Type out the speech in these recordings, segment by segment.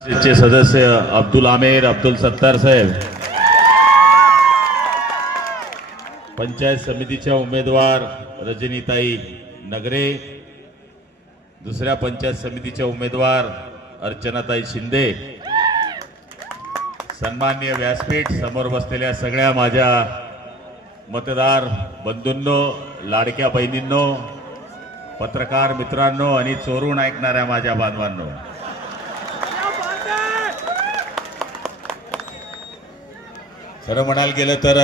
चे सदस्य अब्दुल आमेर अब्दुल सत्तार साहेब. पंचायत समितीच्या उमेदवार रजनीताई नगरे. दुसऱ्या पंचायत समितीच्या उमेदवार अर्चनाताई शिंदे. सन्मान्य व्यासपीठ समोर बसलेल्या सगळ्या माझ्या मतदार बंधूंनो लाडक्या बहिणींनो पत्रकार मित्रांनो आणि चोरून ऐकणाऱ्या माझ्या बांधवांनो. खरं गेलं तर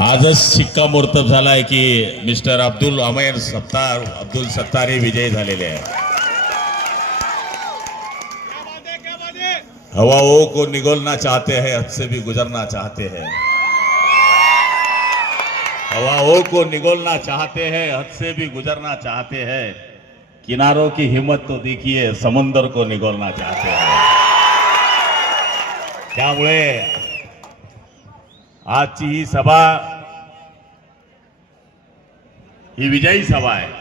आजच शिक्कामोर्तब झालाय की मिस्टर अब्दुल अमेर सत्तार, अब्दुल सत्तार हे विजयी आहे हवाओं को निगोलना चाहते हैं, हद से भी गुजरना चाहते हैं. हवाओं को निगोलना चाहते हैं, हद से भी गुजरना चाहते हैं. किनारों की हिम्मत तो देखिए, समंदर को निगोलना चाहते हैं. त्यामुळे आजची ही सभा ही विजयी सभा आहे.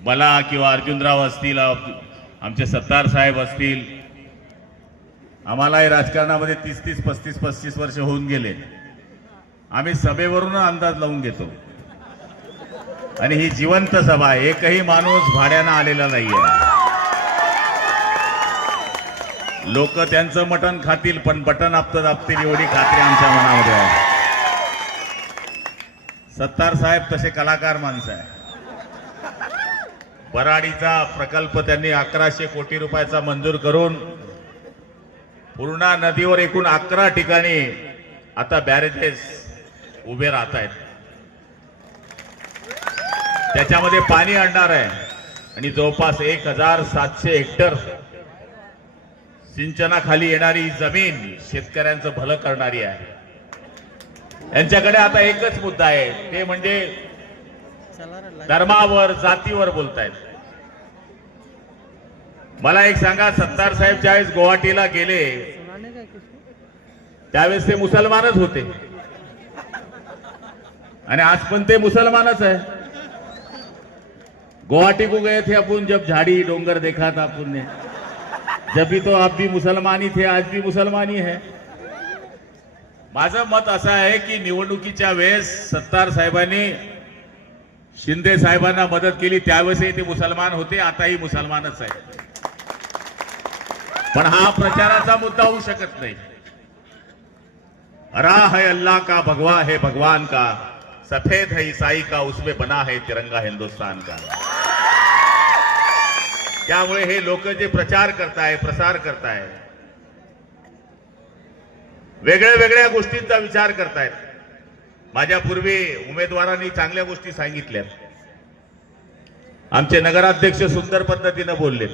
मला किंवा अर्जुनराव असतील आमचे सत्तार साहेब असतील आम्हालाही राजकारणामध्ये तीस तीस पस्तीस पस्तीस वर्ष होऊन गेले. आम्ही सभेवरून अंदाज लावून घेतो. आणि ही जिवंत सभा आहे. एकही माणूस भाड्यानं आलेला नाहीये. लोक त्यांचं मटण खातील पण बटन आपतं दाबतील एवढी खात्री आमच्या मनामध्ये आहे. सत्तार साहेब तसे कलाकार माणसं आहे. बराडीचा प्रकल्प त्यांनी अकराशे कोटी रुपयाचा मंजूर करून पूर्णा नदीवर एकूण अकरा ठिकाणी आता बॅरेजेस उभे राहत आहेत. त्याच्यामध्ये पाणी आणणार आहे. आणि जवळपास एक हजार सातशे हेक्टर सिंचनाखाली येणारी जमीन शेतकऱ्यांचं भलं करणारी आहे. यांच्याकडे आता एकच मुद्दा आहे ते म्हणजे धर्मावर जातीवर बोलतायत. मला एक सांगा सत्तार साहेब ज्यावेळेस गुवाहाटीला गेले त्यावेळेस ते मुसलमानच होते. आणि आज पण ते मुसलमानच आहे. गुवाहाटी को गए थे आपण जब झाड़ी डोंगर देखा था आपण जब भी तो आप भी मुसलमान ही थे आज भी मुसलमानी ही। है माझं मत असं आहे की निवडणुकीच्या वेळेस सत्तार साहेबांनी शिंदे साहेबांना मदत केली त्यावेळेसही ते मुसलमान होते आताही मुसलमानच आहे पण हा प्रचाराचा मुद्दा होऊ शकत नाही. रा है अल्लाह का भगवा है भगवान का सफेद है ईसाई का उसमें बना है तिरंगा हिंदुस्तान का। त्यामुळे हे लोक जे प्रचार करताय प्रसार करताय वेगळ्या वेगळ्या गोष्टींचा विचार करतायत. माझ्या पूर्वी उमेदवारांनी चांगल्या गोष्टी सांगितल्या आमचे नगराध्यक्ष सुंदर पद्धतीनं बोलले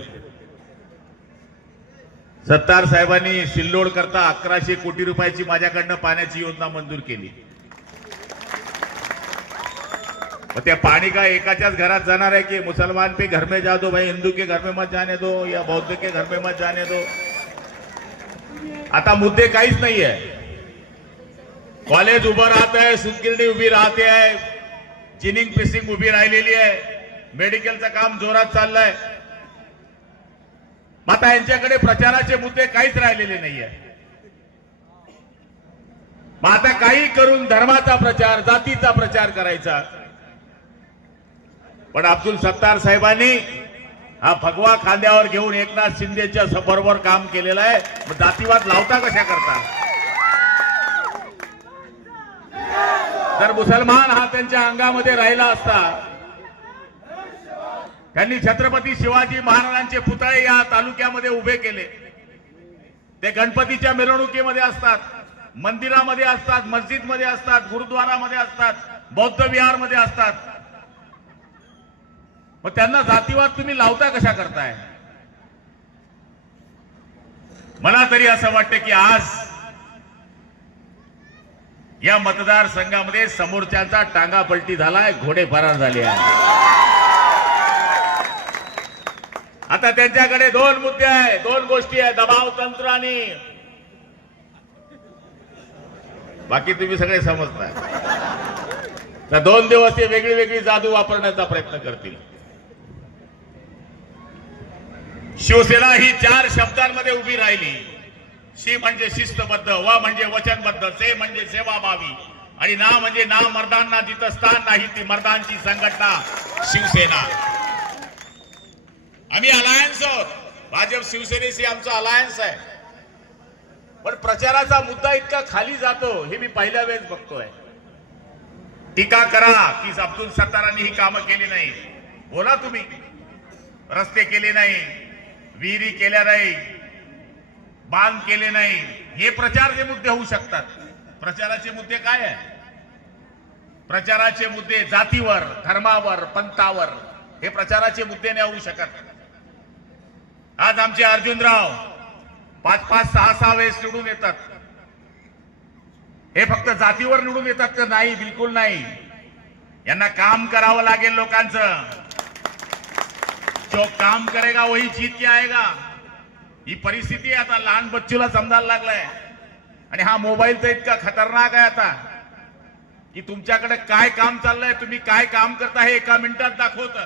सत्तार साहेबांनी सिल्लोड करता अकराशे कोटी रुपयाची माझ्याकडनं पाण्याची योजना मंजूर केली मग त्या पाणी का एकाच्याच घरात जाणार आहे की मुसलमान पे घर में जा दो भाई हिंदू के घर में मत जाने दो या बौद्ध के घर में मत जाने दो? आता मुद्दे काहीच नाही आहे. कॉलेज उभं राहत आहे सुतगिरणी उभी राहते आहे जिनिंग पिसिंग उभी राहिलेली आहे मेडिकलचं काम जोरात चाललंय. मग आता यांच्याकडे प्रचाराचे मुद्दे काहीच राहिलेले नाहीये मग आता काही करून धर्माचा प्रचार जातीचा प्रचार करायचा. पण अब्दुल सत्तार साहेबांनी हा भगवा खांद्यावर घेऊन एकनाथ शिंदेच्या बरोबर काम केलेलं आहे. मग जातीवाद लावता कशा करता? तर मुसलमान हा त्यांच्या अंगामध्ये राहिला असता त्यांनी छत्रपती शिवाजी महाराजांचे पुतळे या तालुक्यामध्ये उभे केले. ते गणपतीच्या मिरवणुकीमध्ये असतात मंदिरामध्ये असतात मस्जिदमध्ये असतात गुरुद्वारामध्ये असतात बौद्ध विहारमध्ये असतात. मग त्यांना जातीवाद तुम्ही लावता कशा करताय? मला तरी असं वाटतं की आज या मतदारसंघामध्ये समोरच्यांचा टांगा पलटी झालाय घोडे फरार झाले आहे आता त्यांच्याकडे दोन मुद्दे आहे दोन गोष्टी आहे दबाव तंत्र आणि बाकी तुम्ही सगळे समजताय. तर दोन दिवस ते वेगळी वेगळी जादू वापरण्याचा प्रयत्न करतील. शिवसेना ही चार शब्दांमध्ये उभी राहिली. शी म्हणजे शिस्तबद्ध व म्हणजे वचनबद्ध से म्हणजे सेवाभावी. आणि ना म्हणजे ना मर्दांना जिथं स्थान नाही ती मर्दांची संघटना शिवसेना. आम्ही अलायन्स आहोत. भाजप शिवसेनेशी आमचा अलायन्स आहे. पण प्रचाराचा मुद्दा इतका खाली जातो हे मी पहिल्या वेळेस बघतोय. टीका करा की अब्दुल सत्तारांनी ही कामं केली नाही. बोला तुम्ही. रस्ते केले नाही. विहिरी केल्या नाही बांध केले नाही. हे प्रचारचे मुद्दे होऊ शकतात. प्रचाराचे मुद्दे काय आहे? प्रचाराचे मुद्दे जातीवर धर्मावर पंथावर हे प्रचाराचे मुद्दे नाही होऊ शकत. आज आमचे अर्जुनराव पाच पाच सहा सहा वेळेस निवडून येतात. हे फक्त जातीवर निवडून येतात तर नाही बिलकुल नाही. यांना काम करावं लागेल लोकांचं. जो काम करेगा वही जीत के आएगा। ही परिस्थिती आता लहान बच्चूला समजायला लागलाय आणि हा। मोबाईल तर इतका खतरनाक आहे आता की तुमच्याकडे काय काम चाललंय तुम्ही काय काम करता हे एका मिनिटात दाखवत.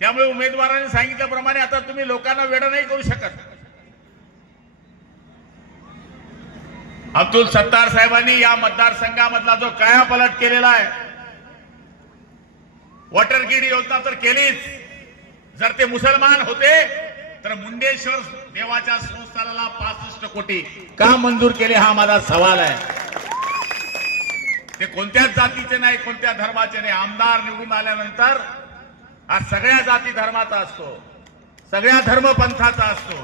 त्यामुळे उमेदवारांनी सांगितल्याप्रमाणे आता तुम्ही लोकांना वेळ नाही करू शकत. अब्दुल सत्तार साहेबांनी या मतदारसंघामधला जो कायापलट केलेला आहे वॉटर ग्रीड योजना तर केलीच. जर ते मुसलमान होते तर मुंडेश्वर देवाच्या संस्थानाला पासष्ट कोटी. का मंजूर केले हा माझा सवाल आहे. ते कोणत्याच जातीचे नाही कोणत्या धर्माचे नाही. आमदार निवडून आल्यानंतर हा सगळ्या जाती धर्माचा असतो. सगळ्या धर्मपंथाचा असतो.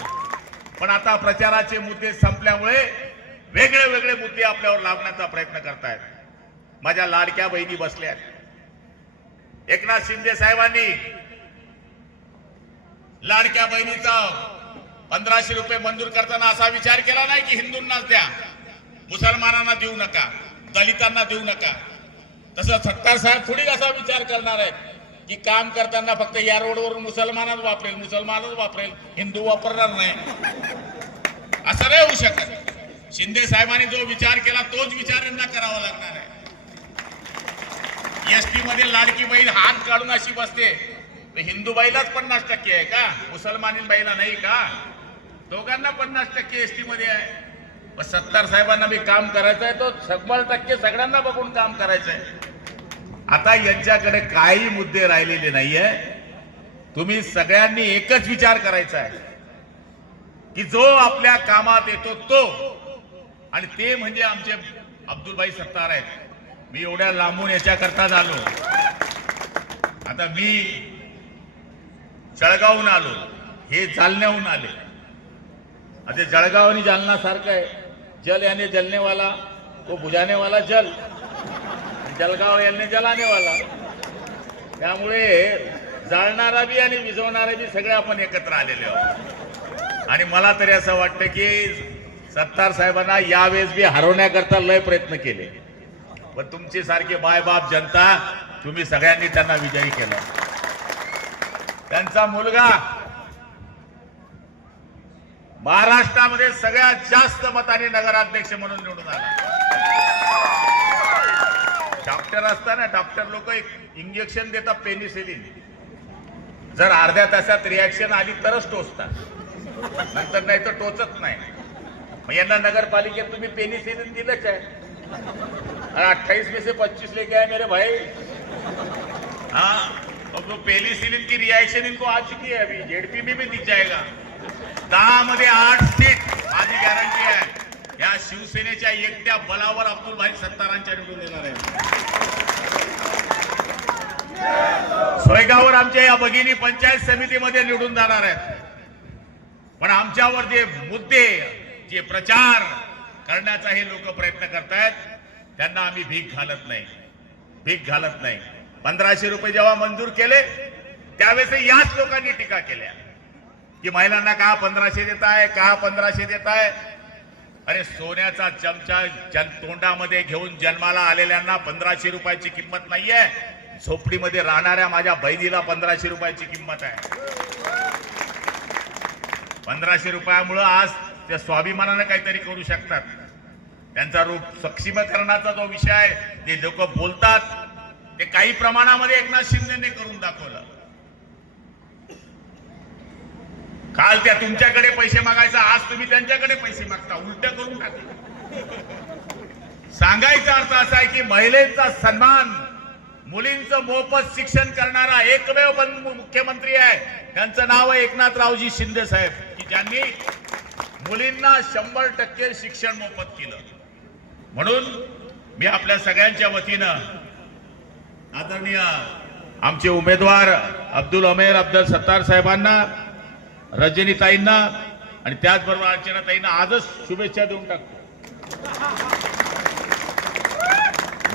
पण आता प्रचाराचे मुद्दे संपल्यामुळे वेगळे वेगळे मुद्दे आपल्यावर लावण्याचा प्रयत्न करतायत. माझ्या लाडक्या बहिणी बसल्या आहेत. एकनाथ शिंदे साहेबांनी लाडक्या बहिणीचा पंधराशे रुपये मंजूर करताना असा विचार केला नाही की हिंदूंनाच द्या. मुसलमानांना देऊ नका दलितांना देऊ नका. तसं सत्तार साहेब थोडी असा विचार करणार आहेत की काम करताना फक्त या रोडवरून मुसलमानच वापरेल मुसलमानच वापरेल हिंदू वापरणार नाही. असं नाही होऊ शकत. शिंदे साहेबांनी जो विचार केला तोच विचार यांना करावा लागणार आहे. एसटी मध्ये लाडकी बहीण हात काढून अशी बसते. तर हिंदू बाईलाच पन्नास टक्के आहे का? मुसलमानी बाईला नाही का? दोघांना पन्नास टक्के एसमध्ये आहे. मग सत्तार साहेबांना मी काम करायचं आहे तो शंभर टक्के सगळ्यांना बघून काम करायचं आहे आता यांच्याकडे काही मुद्दे राहिलेले नाहीये. तुम्ही सगळ्यांनी एकच विचार करायचा आहे. की जो आपल्या कामात येतो तो. आणि ते म्हणजे आमचे अब्दुलभाई सत्तार आहेत. मी एवढ्या लांबून याच्याकरता झालो. आता मी जळगावहून आलो. हे जालन्याहून आले. आता जळगाव आणि जालना सारखं आहे. जल याने जलनेवाला तो बुजानेवाला जल. जलगाव याने जलानेवाला. त्यामुळे जाळणारा बी आणि विझवणारा बी सगळे आपण एकत्र आलेले आहोत. आणि मला तरी असं वाटतं की सत्तार साहेबांना यावेळेस बी हरवण्याकरता लय प्रयत्न केले. पण तुमची सारखी बाप जनता तुम्ही सगळ्यांनी त्यांना विजयी केलं. त्यांचा मुलगा महाराष्ट्रामध्ये सगळ्यात जास्त मताने नगराध्यक्ष म्हणून निवडून आला. डॉक्टर असताना डॉक्टर लोक इंजेक्शन देतात पेनिसिलिन जर अर्ध्या तासात रिॲक्शन आली तरच टोचतात. नंतर नाही तर टोचत नाही. मग यांना नगरपालिकेत तुम्ही पेनिसिलिन दिलंच आहे. अठ्ठावीस अट्ठाईस से पच्चीस लेके आहे मेरे भाई. हा? अब वो पेनिसिलिन की रिएक्शन इनको आ चुकी है अभी जेडपी में भी दिख जाएगा। दहा मध्ये आठ सीट माझी गॅरंटी आहे या शिवसेनेच्या एकट्या बलावर अब्दुल भाई सत्तारांच्या निवडून येणार आहे सोयगावर आमच्या या भगिनी पंचायत समितीमध्ये निवडून जाणार आहेत. पण आमच्यावर जे मुद्दे जे प्रचार करण्याचा हे लोक प्रयत्न करतायत त्यांना आम्ही भीक घालत नाही. भीक घालत नाही. पंधराशे रुपये जेव्हा मंजूर केले त्यावेळेस याच लोकांनी टीका केल्या. की महिलांना का पंधराशे देत आहे का पंधराशे देत आहे अरे सोन्याचा चमचा जन तोंडामध्ये घेऊन जन्माला आलेल्यांना पंधराशे रुपयाची किंमत नाहीये. झोपडीमध्ये राहणाऱ्या माझ्या बहिणीला पंधराशे रुपयाची किंमत आहे. पंधराशे रुपयामुळं आज त्या स्वाभिमानानं काहीतरी करू शकतात. त्यांचा रूप सक्षमीकरणाचा जो विषय आहे ते लोक बोलतात. ते काही प्रमाणामध्ये एकनाथ शिंदेने करून दाखवलं. काल त्या तुमच्याकडे पैसे मागायचा आज तुम्ही त्यांच्याकडे पैसे मागता उलट करून टाकले सांगायचा अर्थ असा आहे की महिलेचा सन्मान मुलींचं मोफत शिक्षण करणारा एकमेव मुख्यमंत्री आहे. त्यांचं नाव आहे एकनाथरावजी शिंदे साहेब. की ज्यांनी मुलींना शंभर टक्के शिक्षण मोफत केलं. म्हणून मी आपल्या सगळ्यांच्या वतीनं आदरणीय आमचे उमेदवार अब्दुल अमेर अब्दुल सत्तार साहेबांना रजनीताईंना आणि त्याचबरोबर अर्चनाताईंना आजच शुभेच्छा देऊन टाकतो.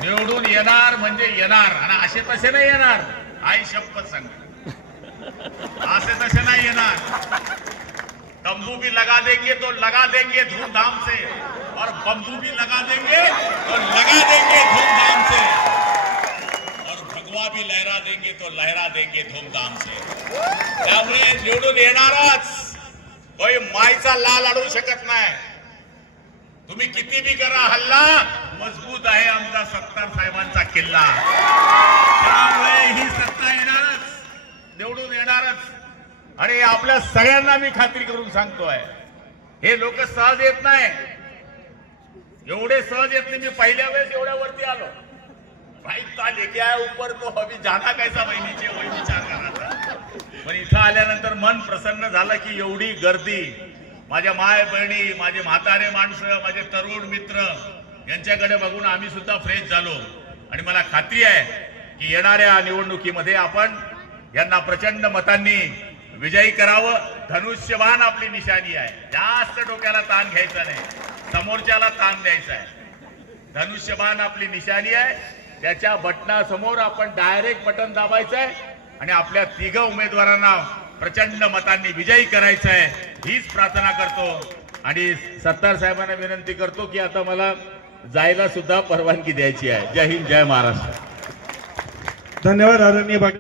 निवडून येणार म्हणजे येणार आणि असे तसे नाही येणार. आई शपथ सांग. असे तसे नाही येणार. तंबू भी लगा देंगे तो लगा देंगे धूमधाम से. और बंबू भी लगा देंगे तो लगा देंगे धूमधाम से. और भी लहरा देंगे तो लहरा देंगे धूमधाम से। त्यामुळे निवडून येणारच कोई मायचा लाल अडवू शकत नाही तुम्ही किती बी करा हल्ला। मजबूत आहे आमचा सत्तार साहेबांचा किल्ला। त्यामुळे ही सत्ता येणारच निवडून येणारच आणि आपल्या सगळ्यांना मी खात्री करून सांगतोय हे लोक सहज येत नाही। एवढे सहज येत नाही मी पहिल्या वेळेस एवढ्या वरती आलो। भाई का लेके आया ऊपर तो अभी जाना कैसा बहिणीचे? वही विचार करा पण इथं आल्यानंतर मन प्रसन्न झालं की एवढी गर्दी. माझ्या माय बहिणी माझे म्हातारे माणसं माझे तरुण मित्र यांच्याकडे बघून आम्ही सुद्धा फ्रेश झालो. आणि मला खात्री आहे की येणाऱ्या निवडणुकीमध्ये आपण यांना प्रचंड मतांनी विजयी करावं. धनुष्यवान आपली निशाणी आहे. जास्त डोक्याला ताण घ्यायचा नाही. समोरच्याला ताण द्यायचा आहे. धनुष्यबाण आपली निशाणी आहे. त्याच्या बटनासमोर आपण डायरेक्ट बटन दाबायचं आहे आणि आपल्या तिघ उमेदवारांना प्रचंड मतांनी विजयी करायचं आहे हीच प्रार्थना करतो आणि सत्तार साहेबांना विनंती करतो की आता मला जायला सुद्धा परवानगी द्यायची आहे. जय हिंद जय महाराष्ट्र. धन्यवाद आदरणीय